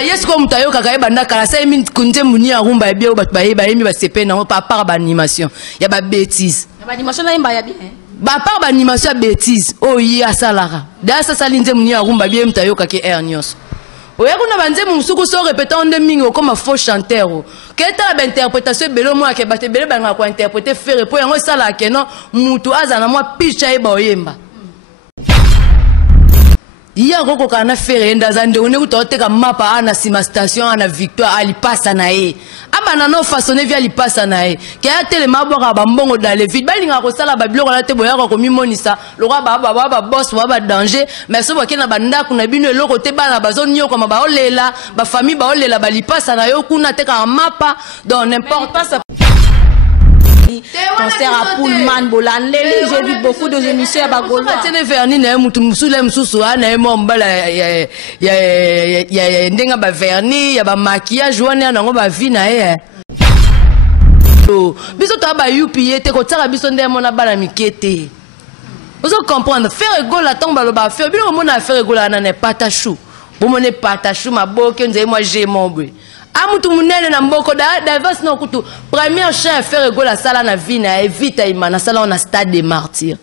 Yes comme tayo kaka banda kala sa mi kunte muni ya rumba bien ba yemi ba sepe na pa par ba animation. Ya ba bêtise. Ba animation na imba ya bien. Ba par ba animation bêtise. Oh yi asalara. Da sa salinze muni ya rumba bien tayo kaka ernios. Oya kuna banze musuku so répétant de mingo comme faux chanteur. Keta ba interprétation belo mo ke bate belo ba ko interpréter faire po yango sala ke no mutu azana mo picha e ba oyemba. Iya koko kana faire ndazande one kutoteka mapa ana sima station ana Victoire ali passa na e. Abana no façonner via li passa na e. Ke ya telema boka ba mbongo dans les vides balinga ko sala ba biloko na te boya ko mi monisa. Lokwa ba boss ba danger mais so boke na banda kuna bino eloko te bana bazoni yo koma ba olela ba famille ba olela ba li passa na yo kuna teka mapa dans n'importe pas. Concert à Pullman, Bolan, j'ai vu beaucoup de émissions à Bagolo. Tiene verni na mutu musule msusu ana emo mbala ya ndenga ba verni ya ba maquillage wana na ngo ba vi na ye. Biso to ba UPA te ko tsaka biso ndemo na bala mikete. Vous comprendre faire ego la tombe lo ba faire bilo mona faire ego la na ne patachou. Bo mone patachou maboke nze moi j'ai mon boy. Amutu munene na mboko d'avance no kutu premier chien faire ego la sala na vie na evita imana sala on a stade des martyrs.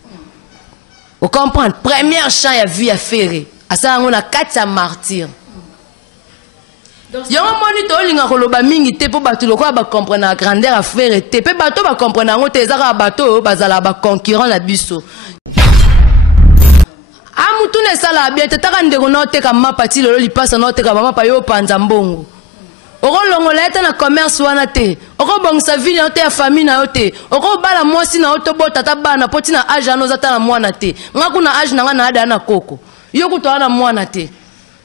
Vous comprenez premier chien ya vie à faire a sala on a 4 martyrs. Yo moni to linga ko loba mingi te po batu lokwa ba comprendre la grandeur à faire te pe bato ba comprendre ngo te ezaka bato bazala ba concurrent la biso. Amutu ne sala bien te taka ndeko no te ka mapati lolo li passe no te ka mama pa yo panza mbongo. Oko longoleta na commerce wana te. Oko bongsa vie na te ya famille na yo te. Oko bala mwasi na oto bota ta bana poti na age ano zata na mwana te. Nga kuna age na nga na ada na koko. Yo kuto na mwana te.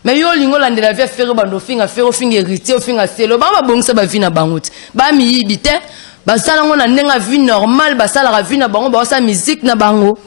Mais yo lingola ndela via fero bando finga héritier finga selo. Ba bongsa ba vie na bango te. Ba mi yibite. Ba sala ngona ndenga vie normal ba sala vie na bango ba sa musique na bango.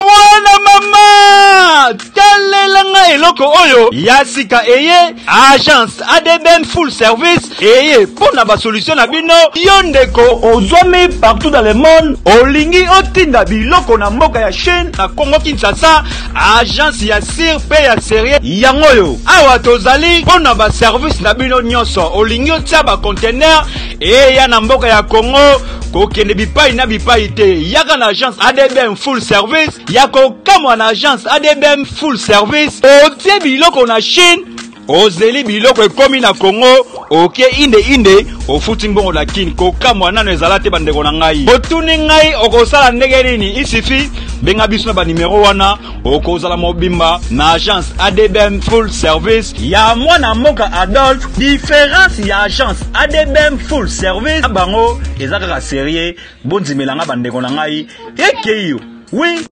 Mwana mama talelanga eloko oyo yasika eye agence ADBM full service eye pona ba solution na bino yondeko ozwami partout dans le monde olingi otinda biloko na mboka ya Chine na Congo Kinshasa agence ya sir pe ya sérieux yangoyo awa tozali pona ba service na bino nyonso olingi otia ba container eya na mboka ya Congo kokende bipai na bipai te yaka na agence ADBM full service yako kama na agence ADBM full service otie biloko na Chine ozeli biloko ekomi na Congo oke inde ofuti mbongo la kini ko kama nano ezala te bandeko na ngai botuni ngai okosala ndenge nini isifi benga biso na ba numero wana okozala mobimba na agence ADBM full service ya mwana mboka Adolphe différence ya agence ADBM full service bango ezaka sérieux bonzimelanga bandeko na ngai ekeyo oui.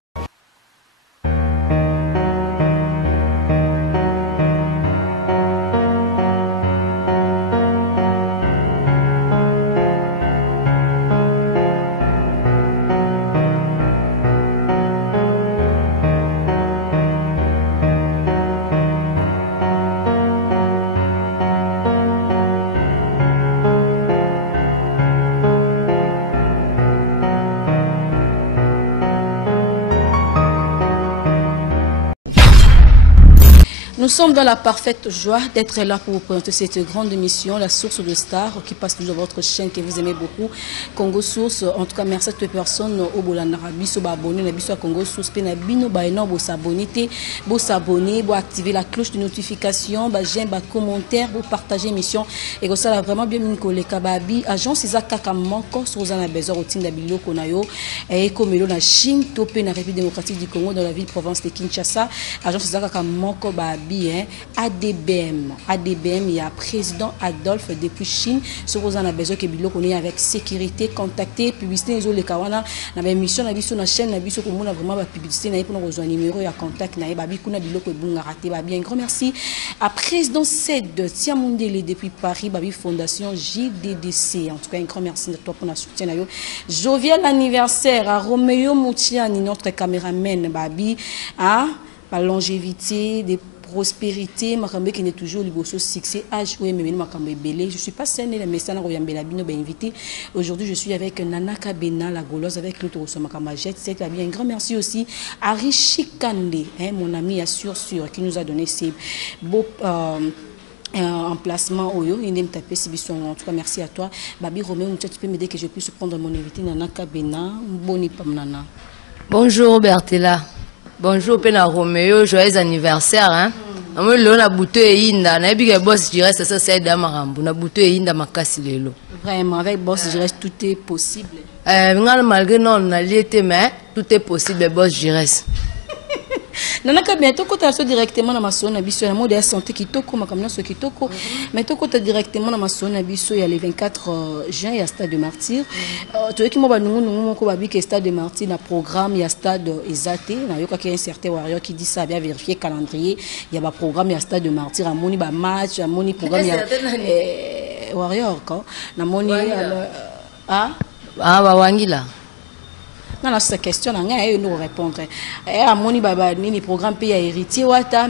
Nous sommes dans la parfaite joie d'être là pour vous présenter cette grande émission, la source de stars, qui passe toujours dans votre chaîne que vous aimez beaucoup, Congo Source. En tout cas, merci à toutes les personnes au Bolandara, biso ba abonné, na biso à Congo Source, pe na bino ba eno bo s'abonner, bo activer la cloche de notification, ba j'aime, ba commentaire, bo partager l'émission. Et ça là vraiment bien min koleka babi, agence Isaka Kamanko sur Zana Bezo Rotinda Biloko na yo, et comme na Chine, topé na République démocratique du Congo dans la ville province de Kinshasa, agence Isaka Kamanko babi. ADBM, il y a président Adolphe depuis Chine. Ce qu'on a besoin que Bilo connaît avec sécurité, contacter, publicité, les autres kawana, na émission, na biso na chaîne, na biso comme on a vraiment la publicité, na pour nous numéro à contact, na babi kuna Bilo ko bunga raté, babi un grand merci à président Ced Tiamundele depuis Paris, babi fondation JDDC. En tout cas un grand merci de toi pour notre soutien na yo. Jovial anniversaire à Roméo Moutiani, notre caméraman babi, hein? la longévité, des prospérité, makambe qui n'est toujours le succès, âge ou même makambe belé. Je suis pas saine mais ça n'a rien belabino ben invité. Aujourd'hui, je suis avec Nana Kabena la Gauloise avec l'autre makamba jet. C'est bien un grand merci aussi à Rishi Kande, mon ami assure qui nous a donné ces beaux emplacement Oyo, il me taper si en tout cas merci à toi. Babi Roméo, tu peux m'aider que je puisse prendre mon invité Nana Kabena. Boni pam Nana. Bonjour Bertella. Bonjour Pena Roméo, joyeux anniversaire hein. Moi le na buto e inda na bi ke boss je reste ça c'est damarambu na buto e inda makasi lelo. Vraiment avec boss je reste tout est possible. Ngal malgré non na liete mais tout est possible boss je reste. Nana ka bientôt quand tu directement dans ma zone abisso na mode de santé qui toko makamna so qui toko mais to quand directement dans ma zone abisso il y a les 24 juin il y a stade de martyr to ki mo ba nungu ko ba bi que stade de martyr na programme il y a stade exaté na yoka ki un certain warrior qui dit ça bien vérifier calendrier il y a ba programme il y a stade de martyr à moni ba match à moni programme il y a warrior ko na moni ba wangila. Non, non, cette question, on a nous répondre. À mon baba, ni programme pays à héritier,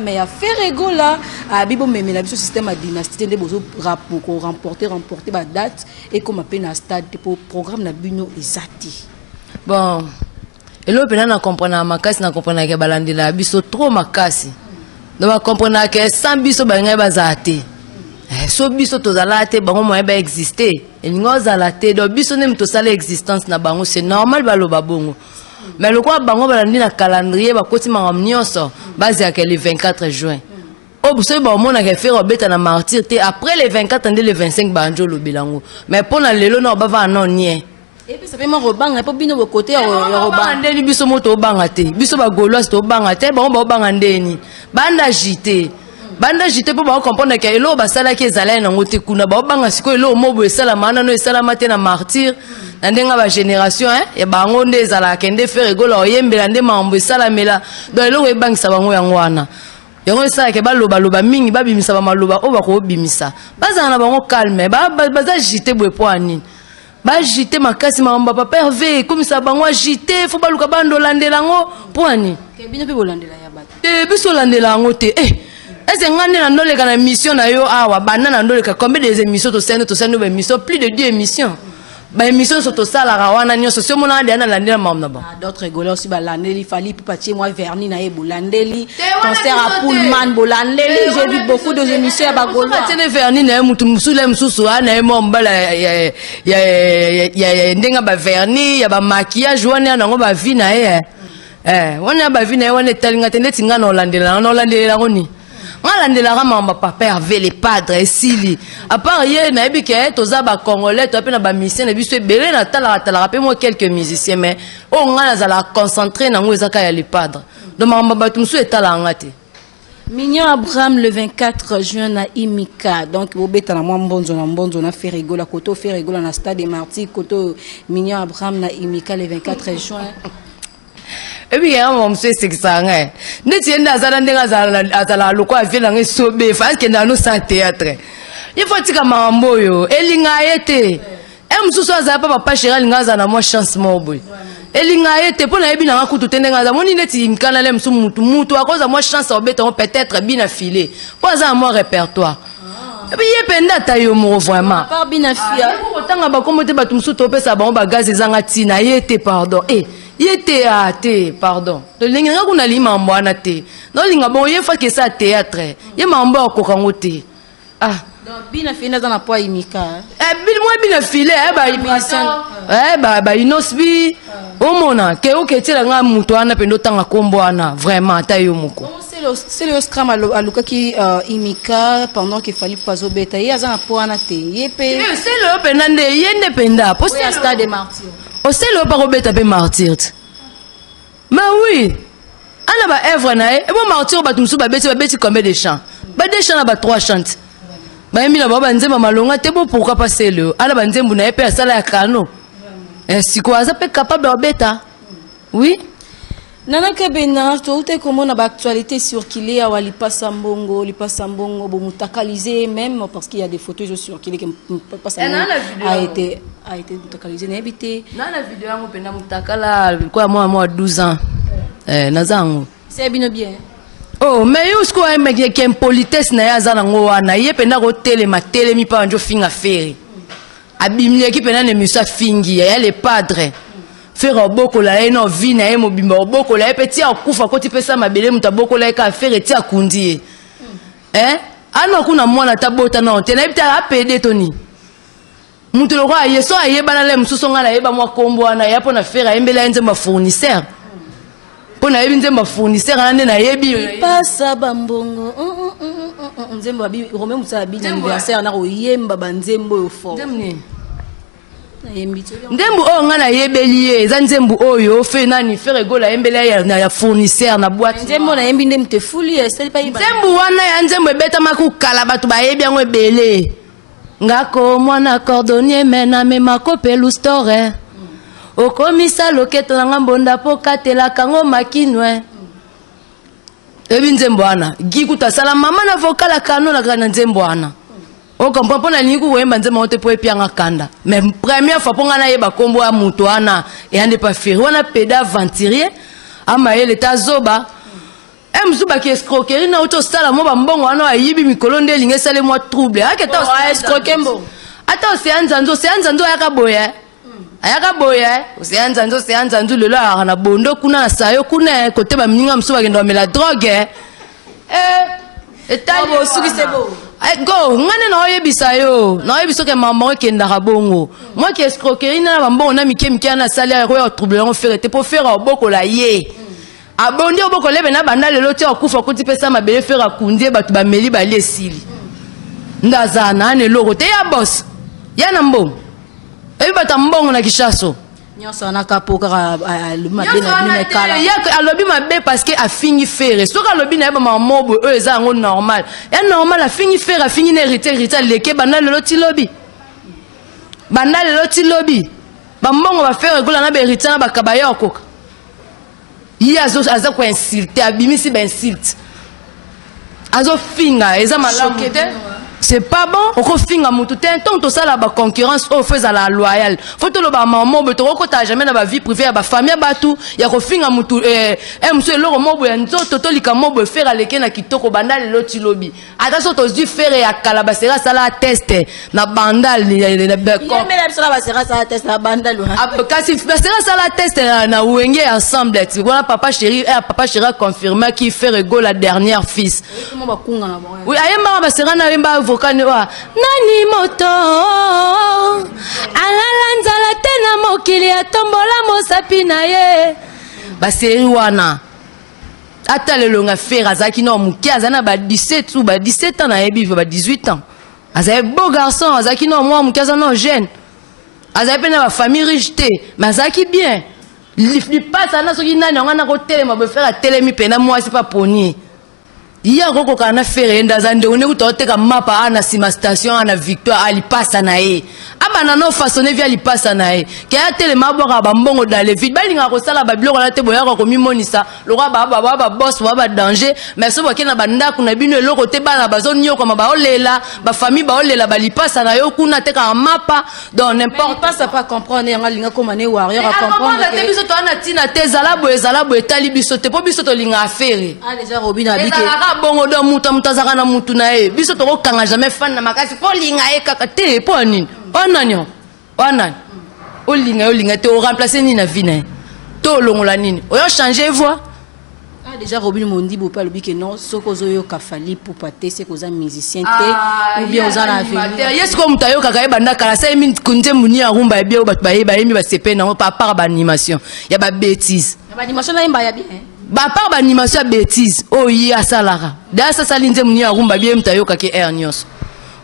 mais à faire égaux là, à Bibo, mais la système à dynastie, des beaux rapports pour remporter la date et comme appelle un stade pour programme na buno exacti. Bon, et là, on a compris na makasi, na comprendre que balandi la biso trop makasi. Donc on comprendre que sans biso bangé bazate. So biso tozalate bango moyen ba exister et ngozalate do biso nem to sala existence na bango c'est normal baloba bongo mais le quoi bango balandi na calendrier ba koti mangam nyonso base ya le 24 juin o buso ba mona ke faire obeta na martyr te après le 24 ande le 25 banjo lo bilango mais pour na lelo na ba va non nie et puis ça fait mon rebang pas bino côté rebang ndeni biso moto obanga te biso ba gauloise to banga te bango ba obanga ndeni banda jité banda jité pour comprendre que elo basala ki ezala na ngote kuna ba banga siko elo mobo esala mana no esala mate na martyr na ndenga ba génération ya bango nde ezala kende faire egolo oyembela nde mambo esala mela do elo e bangisa bango yango wana yango esala ke baloba loba mingi babimisa ba maloba o ba ko bimisa bazana na bango calme baza jité bwe poani ba jité makasi mambo papa pervé comme ça bango jité faut baluka bando landela ngo poani ke bino pe bolandela ya bato biso landela ngo te est-ce que ngane na ndoleka na émission na yo awa bana na ndoleka combien des émissions to sendo ba émission plus de 10 émissions ba émission so to sala rawana nyonso so mona na landela mamna ba d'autres rigoleurs aussi ba landeli fali pour partir moi verni na e bolandeli concert à Pullman bolandeli j'ai vu beaucoup de émissions à bagolo tene verni na mutu musule mususu na e mombala ya ndenga ba verni ya ba maquillage wana na ngo ba vie na wana ba vie na wana talinga tende tinga na landela ngoni Malandela mamba papa Hervé les padres sili à part hier na ebike toza ba congolais to pe na ba musicien na biso ebele na tala pe moi quelques musiciens mais on ngana za la concentrer na ngwezaka ya les padres donc mamba batu musu etala ngate Mignon Abraham le 24 juin na Imika donc bobeta na mbonzo na fait rigola koto fait rigola na stade des martyrs koto Mignon Abraham na Imika le 24 juin. Et puis, il y a un moment, c'est que ça, hein. N'est-ce pas, la loi vient dans les sobe, parce qu'il y a un théâtre. Il faut que mambo yo, elinga yete. Musu za papa chéral ngaza na moi chance moboy. Elinga yete pour na ebina kutu tendenga za moni neti imkana le musu mutu à cause de moi chance obeta peut-être bien affilé. Pour ça moi répertoire. Et puis il penda tayo mo vraiment. Pas bien affilé. Tanga ba komote ba tumsu tope sa ba gaz ezanga tina yete pardon. Yete a te pardon. De linga kuna lima mbwana te. No linga bon ye fa que ça théâtre. Ye mambo okokango te. Ah. Donc bien affilé dans la poids Imika. Moi bien affilé ba inosbi. Omona ke oketela nga mutu ana pendo tanga kombo ana vraiment tayo moko. C'est le scram à Luka qui Imika pendant qu'il fallait pas au bêta. Il y a un point à c'est le penande yende penda. Poste à stade des martyrs. C'est le par au bêta pe martyr. Mais oui. Ana ba œuvre na e bon martyr ba tumsu ba beti combien de chants. Ba deux chants na ba 3 chants. Ba emi na ba nzemba malonga te bo pourquoi passer le. Ana ba nzembu na e pe sala ya kano. Si quoi ça peut capable au bêta. Oui. Nana Kabena, tout est comme on a actualité sur qu'il est à Walipasambongo, mutakalisé même parce qu'il y a des photos sur qu'il est a été mutakalisé n'habité. Dans la vidéo on peut mutakala quoi moi 12 ans. Nazango. C'est bien bien. Oh, mais jusqu'où est-ce qu'il y a une politesse na ya zana ngoana, yé penda ko telema telemi pa njo finga feri. Abimile ki penda ne musa fingi, ya le padre. Faire boko la eno vina e mobimba boko la petit akufa koti pesa mabele muta boko la ka faire ti akundi. Ano kuna mwana tabota na tena ibita apede toni. Mutu lo kwa yeso ayeba na le mususo ngala yeba mwa kombo na yapo na faire embela enze ma fournisseur. Pona yebi nzemba fournisseur na na yebi pasa bambongo nzemba bi rome musa bi anniversaire na ko yemba banzembo yo fo ndembu o ngana yebeli eza nzembu oyo fe nani faire gola embela ya fournisseur na boîte nzembo na yembi ndem te fuli eseli pa yiba nzembu wana ya nzembo ebeta makukala batu ba yebi yango ebele ngako mwana cordonnier mena mema kopelu store okomisa loketo na ngambonda po katela kango makinwe ebi nzembo wana gikuta sala mama na vokala kano na kana nzembo wana o comprend pona lingu wemba nzembo ote po epianga kanda mais première fois ponga na yeba kombo ya mutu wana e ande pa feri wana peda aventurier ama ele tazoba mzuba ki escroquerie na auto sala mo ba mbongo wana ayibi mikolo nde linge sale mo trouble aketa escroquembo ata oseanzanzo yakaboya ayaka boya oseanzanzo lelo na bondo kuna na sayo kuna kote ba mninga msuba kendo mela drogue etali bo suki sebo go ngane na oyebisa yo na oyebiso ke mama kenda kabongo moi ki escroquerie na ba mbongo na mike na sali ya ko trouble on faire te pour faire oboko la ye abondi oboko lebe na banda lelo te okufa kuti pesa mabele faire akundie batu ba meli ba lesili ndazana ne logo te ya boss ya na mbongo ebi bata mbongo na kishaso nyonso na kapoka alobi mabe na bino kala alobi mabe parce que afingi fere soka alobi na yeba mamobo eux eza ngo normal ya normal afingi fere afingi na hérité leke banda lelo ti lobi ba mbongo ba fere gola na ba hérité na ba kabaya okoka yi aza ko insulter abimisi ba insulte azo finga eza malamu te. C'est pas bon. On refinga mutu tant to sala ba concurrence au faisait la loyale. Faut to lo ba maman be to ko ta jamais na ba vie privée ya ba famille batu ya refinga mutu monsieur lo mo bo nzo to lika mo bo faire aleke na kitoko bandal lo ti lobi. Ata so to du faire ya kala ba sera sala test na bandal le be ko. Mais la sala ba sera sala test na bandal. Kasi ba sera sala test na wenge ensemble. Voilà papa chéri a confirmé qu'il fait rego la dernière fils. Oui, ayema ba sera na yemba vokane wa nani moto alalanzala tena mokili atombola mosapi na ye baseri wana ata lelo nga fera azaki no muki azana ba 17 ou ba 17 ans na yebi ba 18 ans azai beau garçon azaki no moi muki azana jeune azai pena ba famille riche te mais azaki bien li passe na soki nani ngana ko telema be faire telemi pena moi c'est pas poni. Iya koko kana fere ndazande one kutoteka mapa ana sima station ana victoire ali passa na ye abana no façonner via li passa na ye kaya telema boka ba mbongo dans le vide balinga ko sala ba biloko na te boya ko mimonisa lokwa ba boss ba danger mais so bokena banda kuna bino eloko te bana bazoni yo koma ba olela ba famille ba olela ba li passa na yo kuna teka mapa dans n'importe pas ça pas comprendre nga linga koma ne warrior a comprendre que biso to ana tina te zala bo etali biso te po biso to linga affaire déjà Robina bike bongo do muta mutazaka na mutu na ye biso to kanga jamais fan na makasi po linga e kaka te po nini onanyo onani olinga te o remplacer ni na vie na to longola nini oyo changer voix déjà Robin Mondibo pa lobi que non soko zoyo kafali pour pater c'est cause musicien te ou bien aux en avenir yes ko mutayo kaka e banda kala sai min kunje muni ya rumba bien ba yemi ba sepe na pa par ba animation ya ba bêtise ba animation na imba ya bien ba par ba animation bêtise o yi asalara da sa salinze muni ya rumba bien mutayo kaka air nyos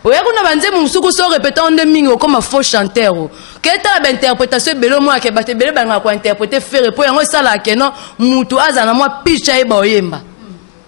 oya kuna banze musuku so répéter on de mingo comme faux chanteur keta ba interprétation belo mo ke bate belo ba ko interpréter faire po yango sala ke non mutu azana mo picha e ba oyemba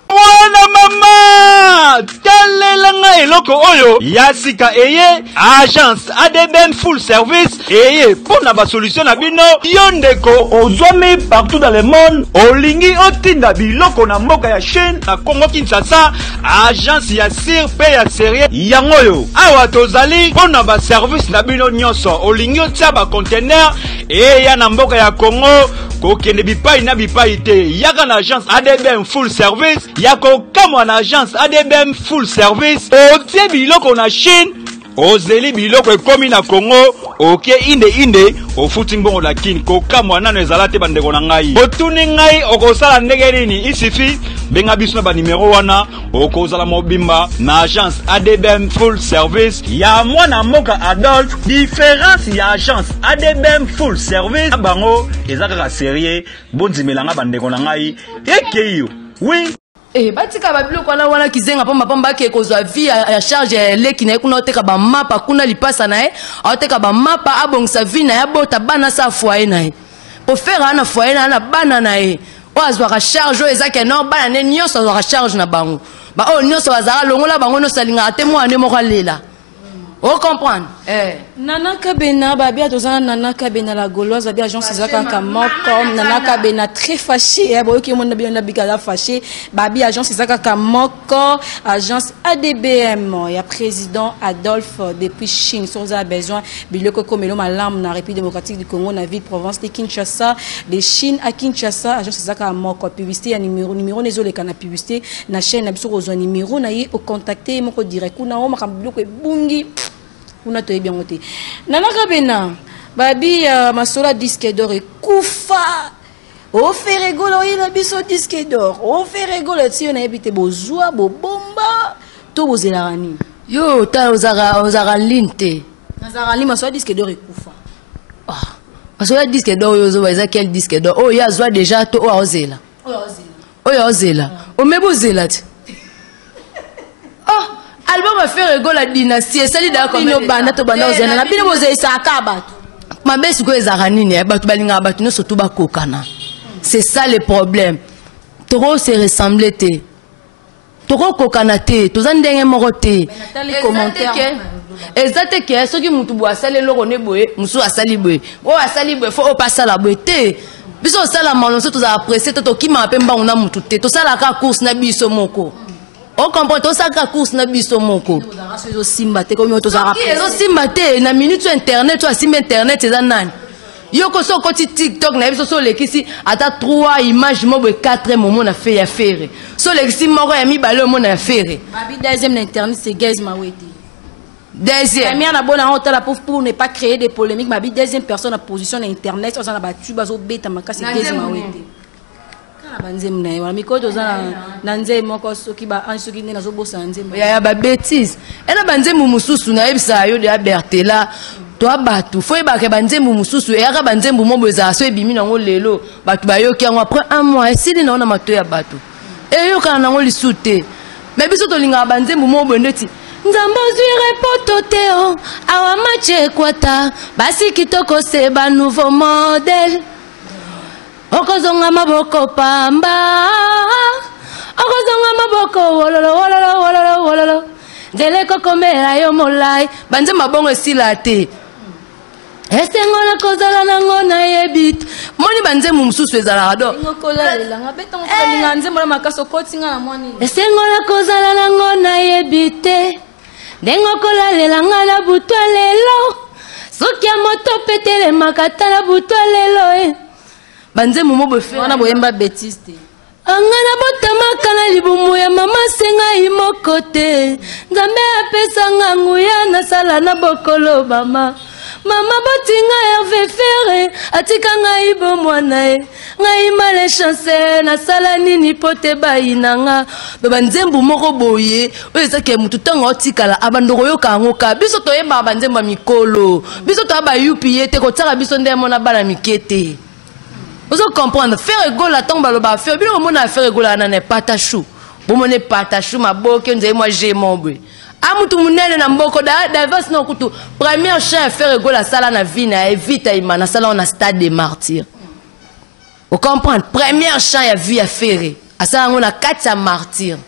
Mwana mama, talela nga eloko eloko oyo ya sika eye agence ADBM full service eye pona ba solution na bino yo ndeko ozwami partout dans le monde olingi otinda biloko na mboka ya Chine na Congo Kinshasa agence ya sir pe ya serie yango yo awa tozali pona ba service na bino nyonso olingi otia ba container eya na mboka ya Congo kokende bipai na bipai te yaka na agence ADBM full service yako kama na agence ADBM full service otie biloko na Chine ozeli biloko ekomi na Congo oke inde ofuti mbongo la kin ko kama nano ezala te bandeko na ngai otuni ngai okosala ndenge nini isifi benga biso na ba numero wana okozala mobimba na agence ADBM full service ya mwana mboka Adolphe différence ya agence ADBM full service bango ezaka serie bondimelanga bandeko na ngai ekeyo oui. Batika babiloko wana kizenga pamba pamba ke kozwa vie ya charge leki na kuna oteka ba mapa kuna lipasa na oteka ba mapa abongisa vie na ya bota bana sa foyer na pour faire ana foyer na bana na oazwa ka charge ezake no bana ne nyonso azwa ka charge na bango ba o nyonso azala longola bango no salinga te mo ane mo lela o comprendre Nana Kabena babi atozana Nana Kabena la Gauloise babi agence ezaka kamoko Nana Kabena très fâché boyo ki mona bi na bikala fâché babi agence ezaka kamoko agence ADBM ya président Adolphe depuis Chine sur a besoin biloko komelo malam na République démocratique du Congo na ville province de Kinshasa de Chine à Kinshasa agence ezaka kamoko publicité ya numéro nezo le kana publicité na chaîne na biso kozwa numéro na ye au contacter moko direct kuna o makambo biloko ebungi kuna to bien ngote Nana Kabena babi masola disque d'or et kufa o fait rigolo ina biso disque d'or o fait rigolo ti na ebite bozwa bomba to bozelani yo ta ozara linte nazara li masola disque d'or et kufa masola disque d'or yo zo baza quel disque d'or oh ya zwa déjà to o ozela o mebozela ti album a fait rigolo la dynastie c'est là comme no bana to bana ozena na bino bozesa akabatu mabesi ko ezaka nini batu balinga batu no surtout bakokana c'est ça le problème trop se ressembler te trop kokana te to zandenge moko te exacte que soki mutu bo asale loko ne boye musu asali boye o asali boye faut o pasala boye te biso sala malonso to za apprécier to kima pe mbangu na mutu te to sala ka course na biso moko. On comprend tout ça qu'à course na biso moko. Zo simba te comme to za rappel. Zo simba te na minute internet to simba internet eza nani. Yo ko so koti TikTok na biso so lekisi ata 3 images mo be 4 moments na fait ya faire. So lekisi moko ya mi balo mo na faire. Babi deuxième na internet c'est Gaze Mawete. Deuxième. Première na bona honte la pour ne pas créer des polémiques babi deuxième personne en position na internet on a battu bazo beta makasi Gaze Mawete. Banzem na yo mikoto za na nzembo moko soki ba ansoki nena zo bosa nzembo ya ba bêtise ena banzembo mususu na ebisa yo de Bertela to abatu foi ba ke banzembo mususu e aka banzembo moboza so ebimi nango lelo batu ba yoki yango après un mois esili na ona mato ya batu e yo kana nango lisute mais biso to linga banzembo mobondeti nzambo zire potote o awa mache kwata basi kitoko se ba nouveau modèle okozonga maboko pamba okozonga maboko wololo dele kokomela yo molai banze mabongo esila te esengo na kozala nango na yebit moni banze mumususu ezala do esengo na kozala nango na yebite dengo kolalela ngala butwa lelo soki ya moto petele makata na butwa lelo banze mumo bofe wana boyemba bêtise te angana botamaka na libumu ya mama senga imoko te nzambe apesa nga nguya nasala na bokolo mama botinga Hervé Ferré atika ngai bomwana ngai male chance nasala nini pote bayinanga banzembu moko boye oyo ezake mutu tanga otikala abandoko yoka yango ka biso toyeba banzembu mikolo biso toyeba yupi ye te kotaka biso nde mona bana mikete. Vous comprenez, faire rigolo la tombe le bas faire bien au monde à faire rigolo la nane patachou. Bon mon patachou ma boque nous moi j'ai mon bruit. Amutu munene na mboko da davas no kutu. Premier chien faire rigolo la sala na vie na évite imana sala on a stade des martyrs. Vous comprenez, premier chien ya vie à faire. À ça on a 4 martyrs.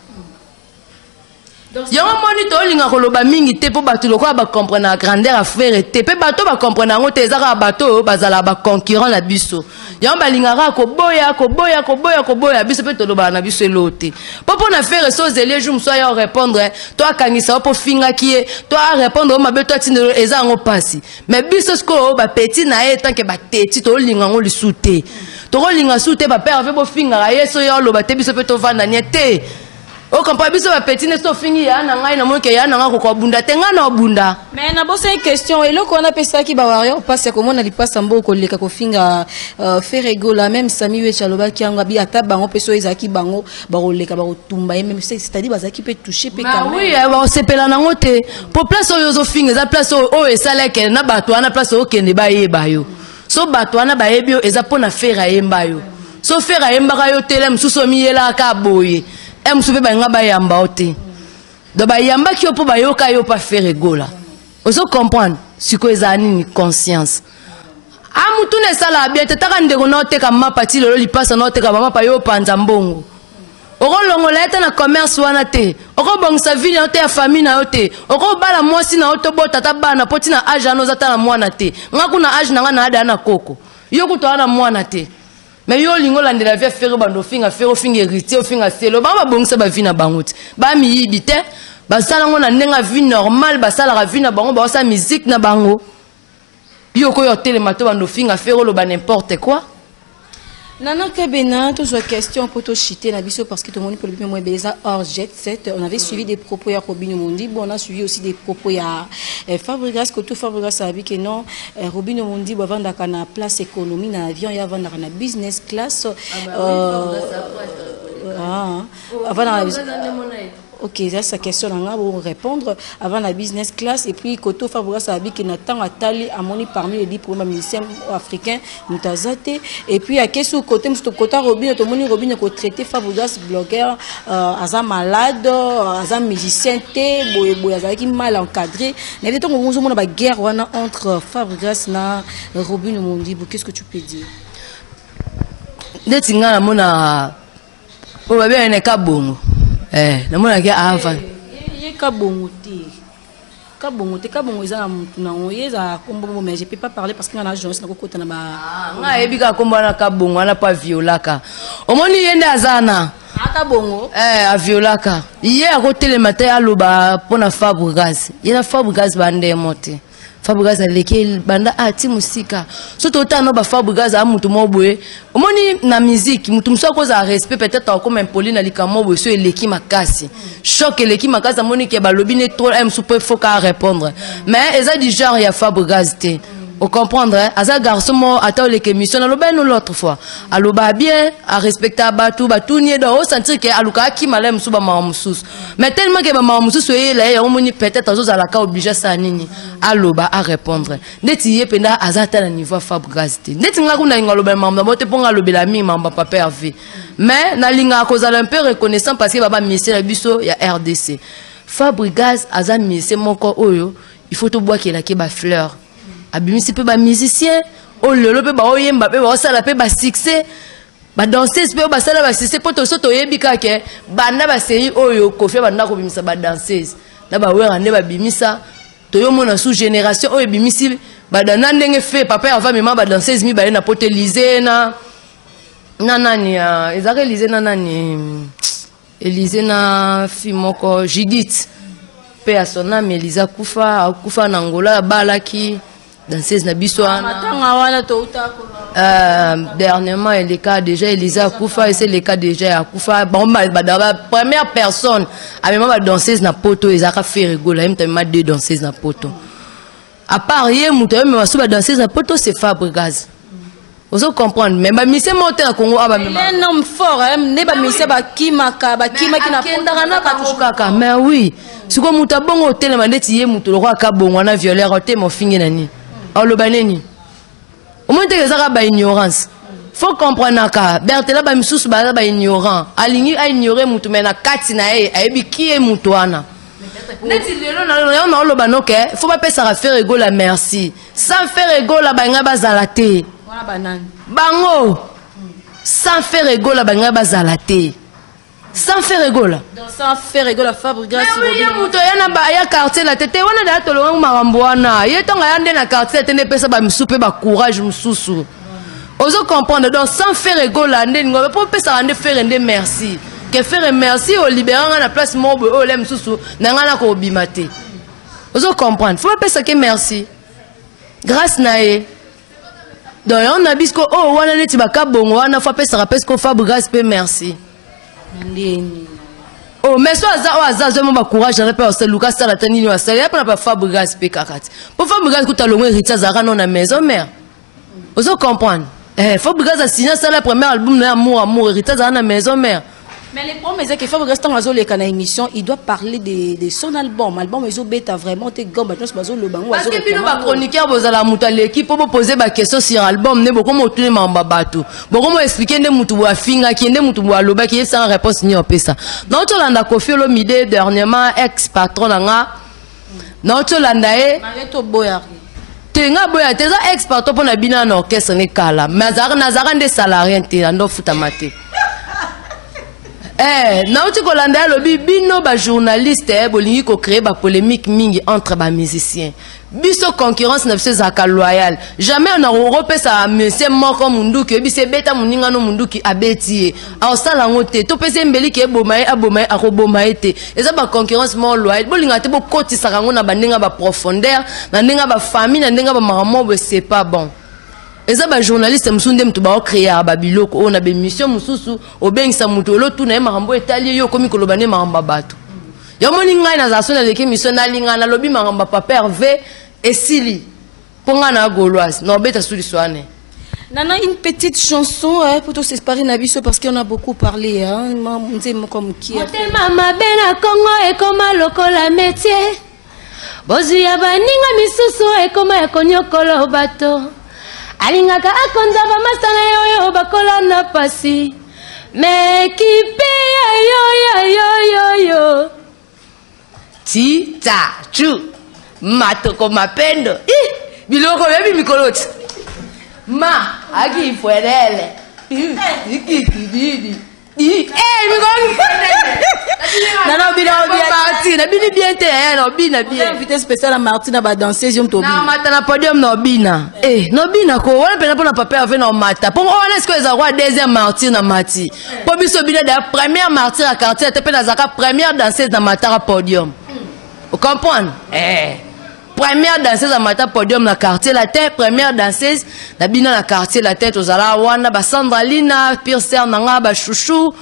Yango moni to linga koloba mingi te po bato lokola ba comprendre la grandeur à frère te pe bato ba comprendre ngo te ezaka bato bazala ba concurrent na biso yango balingaka ko boya biso pe to loba na biso elote popo na faire so zeli jour so ya répondre to akangisa po finga kie to a répondre o mabe to tindelo eza ngo pasi mais biso sko ba petit na e tant que ba teti to linga ngo lisute to linga sute ba père ave bo finga yeso ya loba te biso pe to vanda niete. O comprend biso ba petit ne so fini ya na ngai na moke ya na nga ko bunda te nga na bunda mais na bossa une question et loko na pesa ki ba wario passe ko mona lipasa mbo ko leka ko finga ferego la même Sami we chaloba ki anga bi ata bango peso ezaki bango ba ko leka ba ko tumba même c'est-à-dire bazaki peut toucher pe quand même oui ba sepela na ngote pour place o yozo finga za place o esaleke na bato ana place o kende ba yeba yo so bato ana ba yebi eza pona fera yemba yo so fera yemba ka yo tele msuso miyela ka boye msupe ba nga ba yamba ote do ba yamba ki opo ba yoka yo pa faire gola oso comprendre siko ezani ni conscience amutu ne sala bien tetaka ndeko na oteka mapati lolo lipasa na oteka mama pa yo panza mbongo oko longola eta na commerce wana te oko bongisa vie na ote ya famille na yote oko bala mwasi na oto bota ta bana poti na age anoza ta na mwana te ngaku na age na nga na ada na koko yo kuto na mwana te. Mais yo lingo la ndela via faire bando finga faire finga héritier finga selo ba bongisa ba vie na bangote ba mi yibite ba sala ngona ndenga vie normal ba sala vie na bango ba sa musique na bango yo ko yo telemato bando finga faire lo ba n'importe quoi. Nana Kabena, toujours question pour te chiter la biso parce que tout le monde peut le moins baiser hors jet set. On avait suivi des propos à Robin Omondi, bon on a suivi aussi des propos à Fabregas, que tout Fabregas a dit que non, Robin Omondi va vendre na place économie na avion et vendre na business class. Ok, ça c'est la question pour répondre avant la business class et puis Koto Fabregas a dit que Nathan Atali a moni parmi les 10 premiers musiciens africains Mutazate et puis à question côté Kota Robin to moni Robin ko traiter Fabregas blogueur aza malade aza musicien té boye azaki mal encadré mais de temps on mona ba guerre wana entre Fabregas na Robin Omondi qu'est-ce que tu peux dire Detinga na mona o ba bien ne ka bongo na mona ke ava ye kabongo kabongo eza na oyeza kombo mais je peux pas parler parce que na agence na kokota na ba nga ebika kombo na kabongo na pa violaka omoni yende azana kabongo a violaka ye akotele matin aloba pona Fabregas yena Fabregas bande mote Fabregas aleke banda ati musika surtout tano ba Fabregas a mutu moboye omoni na musique mutu mso koza respect peut-être comme impoli na likamo boye so eleki makasi choc eleki makasi amoni ke ba lobi ne trop m super faut ka répondre mais eza du genre ya Fabregas te au comprendre aza garçon mo ata le émission aloba no l'autre fois aloba bien à respecter batu ni do sentir que aluka ki malem suba mamusus mais tellement que mamusus yela ya omoni peut-être azo la ka obligé ça nini aloba à répondre ndeti ye penda aza ta na niveau Fabregas te ndeti nga kuna ngaloba mamba bote ponga lobela mi mamba papa Hervé mais na linga kozala un peu reconnaissant parce que baba ministère la biso ya RDC Fabregas aza ministère moko oyo il faut to boire la ke ba fleur abimisi pe ba musicien o lelo pe ba oyemba pe ba osala pe ba succès ba danseuse pe ba sala ba succès poto soto yebika ke banda ba série oyo kofia banda ko bimisa ba danseuse na ba wera ne ba bimisa to yo mona sous génération oyo bimisi ba dana ndenge fait papa avant maman ba danseuse mi ba na poto Élysée na nani ezaka Élysée na nani Élysée na fimoko Judith pe a son âme Elisa kufa na Angola balaki danseuse na biswana dernièrement il est cas déjà Elisa kufa et c'est le cas déjà kufa bon première personne avec ma danseuse na poto ezaka faire rigola même tellement deux danseuses na poto à part hier muto mais ma danseuse na poto c'est Fabregas. Vous comprenez mais ba mise monter na Congo aba même un homme fort ne ba mise ba kimaka ki na kendana kaka mais oui siko muta bongo telema ndeti ye muto lo ka bongo na violeur te mo fingi nani au baneni au moins te ezaka ba ignorance faut comprendre ka bertela ba misusu ba ignorant alingi a ignorer muto mais na kati na ye ayebi ki e muto wana neti lelo na lo banoke faut pas pesa faire égol la merci sans faire égol la banga bazalate bango sans faire égol la banga bazalate sans faire égola. Sans faire égola Fabre Grâce. Mais oui, il y a quartier la tête, on a d'ailleurs le maramboana. Il y a tant qu'il y a un quartier, il y a des personnes qui soupe ba courage, mususu. Oso comprendre donc sans faire égola, on peut pas ça faire un merci. Que faire merci au libérant à la place mob au lem mususu, n'angana ko bimate. Oso comprendre, faut pas ça que merci. Grâce nae. Donc on a bisco oh wana neti bakabongo wana faut pas ça rappelle qu'on Fabre Grâce pe merci. Oh, mais soit ça, mon courage, j'en ai pas aussi Lucas Salatani, il y a pas Fabre Grâce pe kakati. Pour Fabre Grâce, quand tu as le Zara dans la maison mère. Vous comprenez? Fabre Grâce a signé ça le premier album Amour, Rita Zara dans la maison mère. Mais les problèmes, c'est que Fabre Grâce, dans la émission, il doit parler de son album. L'album, ils ont bêta vraiment, t'es gomme, parce que puis nous, chroniqueur, vous allez monter l'équipe pour poser des questions sur l'album, ne beaucoup montrer mon babato. Beaucoup expliquer des moutous à finga, qui est des moutous à loba, qui est sans réponse ni au pesa. Notre landa Kofi Olomide, dernièrement, ex-patron, notre landa est. Tenga boya, t'es ex-patron pour la bina en orchestre, n'est kala. Mais Nazara des salariés, t'es en offre tamate. Nauti Kolanda lobi bino ba journaliste bolingi ko créer ba polémique mingi entre ba musiciens. Biso concurrence na biso zaka loyal. Jamais on a repé ça monsieur moko munduki bise beta muninga no munduki abeti. A osala ngote to pese mbeli ke bomai akoboma ete. Eza ba concurrence mo loyal. Bolinga te bo kotisa kango na bandenga ba profondeur, na ndenga ba famille, na ndenga ba maramo c'est pas bon. Et ça, les journalistes, ils créé à Babiloko, on a des missions, au ben sa moutolo, tout n'est marambo italien, yo comme kolobane maramba bato. Yo moninga na za sona leke mission na linga na lobi maramba papa Hervé et Sili. Ponga na gauloise, no beta sous l'histoire. Nana, une petite chanson pour tous séparer Nabiso parce qu'on a beaucoup parlé. Comme qui Maman bena Congo et comme lokola métier. Bozu ya baninga misusu et comme ekonyokolo bato. Alingaka akonza ba masana yo bakola na pasi. Mais qui paye yo. Tita chu matoko mapendo. Biloko bebi mikoloti. Ma aki fuerele. Nana bina Martine, bini bien te no bina bien. Invité spécial à Martine à danser jom to bina. Na mata na podium no bina. No bina ko wala pena pona papa avec no mata. Pour on est-ce que ça roi deuxième Martine na mati. Pour biso bina de première Martine à quartier te pena zaka première danseuse na mata à podium. Vous comprenez? Première danseuse à mata podium na quartier la tête, première danseuse na bina na quartier la tête aux ala wana ba Sandralina, Pierre nanga ba chouchou.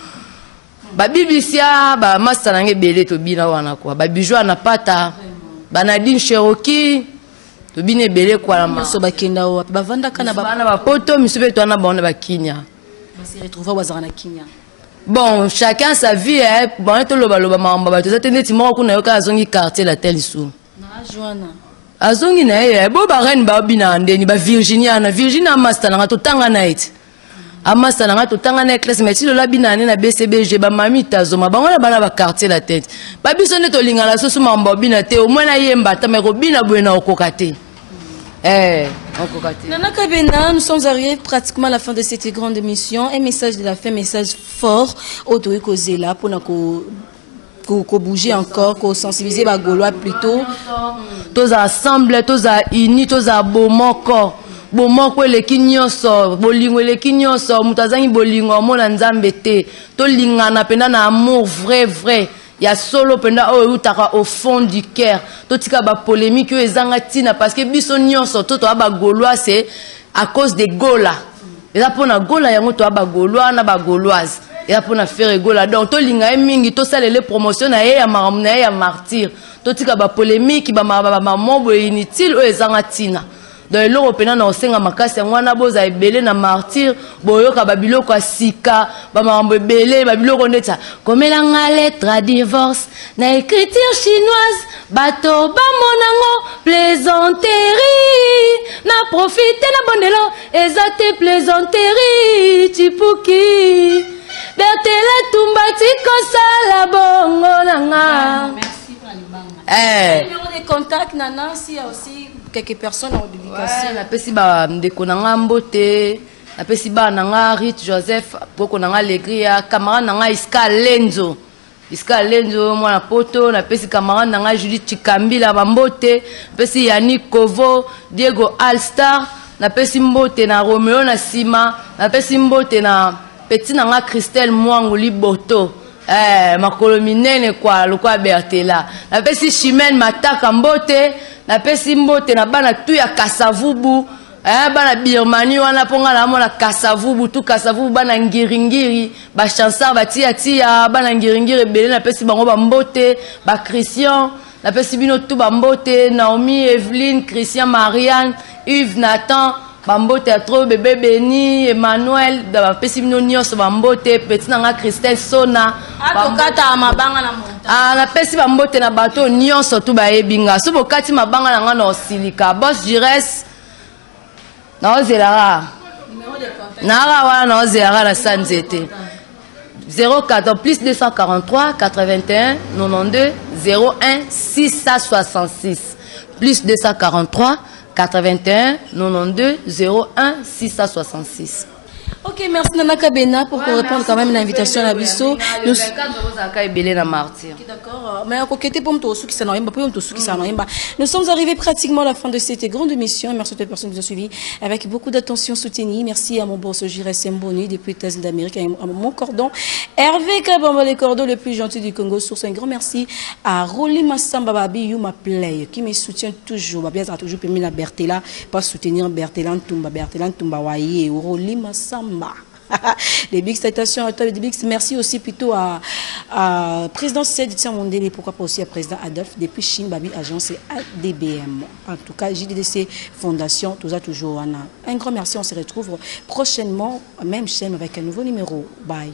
Ba Bibisia ba master nange belé to bina wana quoi. Ba bijou na pata. Ba Nadine Cherokee to bine belé quoi la ma. So ba kenda wa ba vanda kana ba bana ba poto misube to na ba Kenya. Ba se retrouver wa na Kenya. Bon, chacun sa vie bon to loba mamba ba to za tende ti moko na yo ka zongi quartier la tel sou. Na Joana. Azongi na ye bo ba reine ba bina ndeni ba Virginia master na to tanga night. Amasa na to tanga na classe mais ti lola bina na BCBG ba mami tazoma bango na bana ba quartier la tête. Ba biso ne to linga la so mamba bina te au moins na yemba ta me ko bina buena okokate. Nana Kabena, nous sommes arrivés pratiquement à la fin de cette grande émission. Un message de la fin, message fort au Kozela pour qu'on bouger encore, qu'on sensibiliser les Gaulois plutôt. Tous ensemble, tous unis, tous bomoko. Bomoko le kinyoso, bolingo le kinyoso, mutazangi bolingo mona nzambe te. To lingana penda na amour vrai. Ya solo penda o utaka au fond du cœur. To tika ba polémique ezanga tina parce que biso nyonso to ba Gaulois c'est à cause des Gola. Et là pour na Gola yango to ba Gaulois na ba Gauloise. Et là pour na faire Gola donc to linga mingi to sala les promotions na ya maramna ya martyr. To tika ba polémique ba mambo inutile o ezanga tina. Dans l'Européen, on sait que makasi ngwana boza ebele na martyr boyoka babiloko asika ba mambo ebele babiloko ndeta komela nga lettre à divorce na écriture chinoise bato ba monango plaisanterie na profiter na bondelo ezate plaisanterie tipuki bertela tumbati kosala bongo nanga. Merci pour les numéro de contact Nana s'il y a aussi quelques personnes en dédicace. Ouais, la pesi ba ndeko nanga mbote napesi ba nanga Rit Joseph poko nanga Legria camarade nanga Iska Lenzo mwana poto napesi camarade nanga Judith Chikambila bambote napesi Yannick Kovo Diego Alstar napesi mbote na Romeo na Sima napesi mbote na petit nanga Christelle Mwangu Liboto makolo minene kwa lokwa Bertela napesi Chimène Mataka mbote napesi mbote na bana tu ya Kasavubu bana Birmanie wana ponga na mona Kasavubu tu Kasavubu bana ngiringiri ba chansar batia bana ngiringiri belé napesi bango ba mbote ba Christian napesi bino tu ba mbote Naomi Evelyne Christian Marianne Yves Nathan bambote ya trop bébé Béni Emmanuel da pesi bino nyonso bambote petit nanga Christelle Sona atokata mabanga na monta na pesi bambote na bato nyonso tu bayebinga so bokati mabanga nanga na osilika boss Jires na ozelara nara wana na ozelara na Sanzete 04 plus 243 81 92 01 666 plus 243 81 92 01 666. Ok, merci Nana Kabena pour répondre quand même à l'invitation à Bisso. D'accord, mais nous sommes arrivés pratiquement à la fin de cette grande émission. Merci à toutes les personnes qui nous ont suivis avec beaucoup d'attention soutenue. Merci à mon boss Jires Mboni depuis les États-Unis d'Amérique, à mon cordon Hervé Kabamba, les cordons le plus gentil du Congo. Sur un grand merci à Roli Massamba Babi Yuma Play qui me soutient toujours. Bien, ça a toujours permis la Bertela, pas soutenir Bertela Ntumba Waye, Roli Massamba. Les big citations à toi, les big merci aussi plutôt à président Séditien Mondele, pourquoi pas aussi à président Adolphe depuis Chine Babi agence et ADBM. En tout cas, JDDC Fondation, tout ça toujours. Un grand merci, on se retrouve prochainement, même chaîne avec un nouveau numéro. Bye.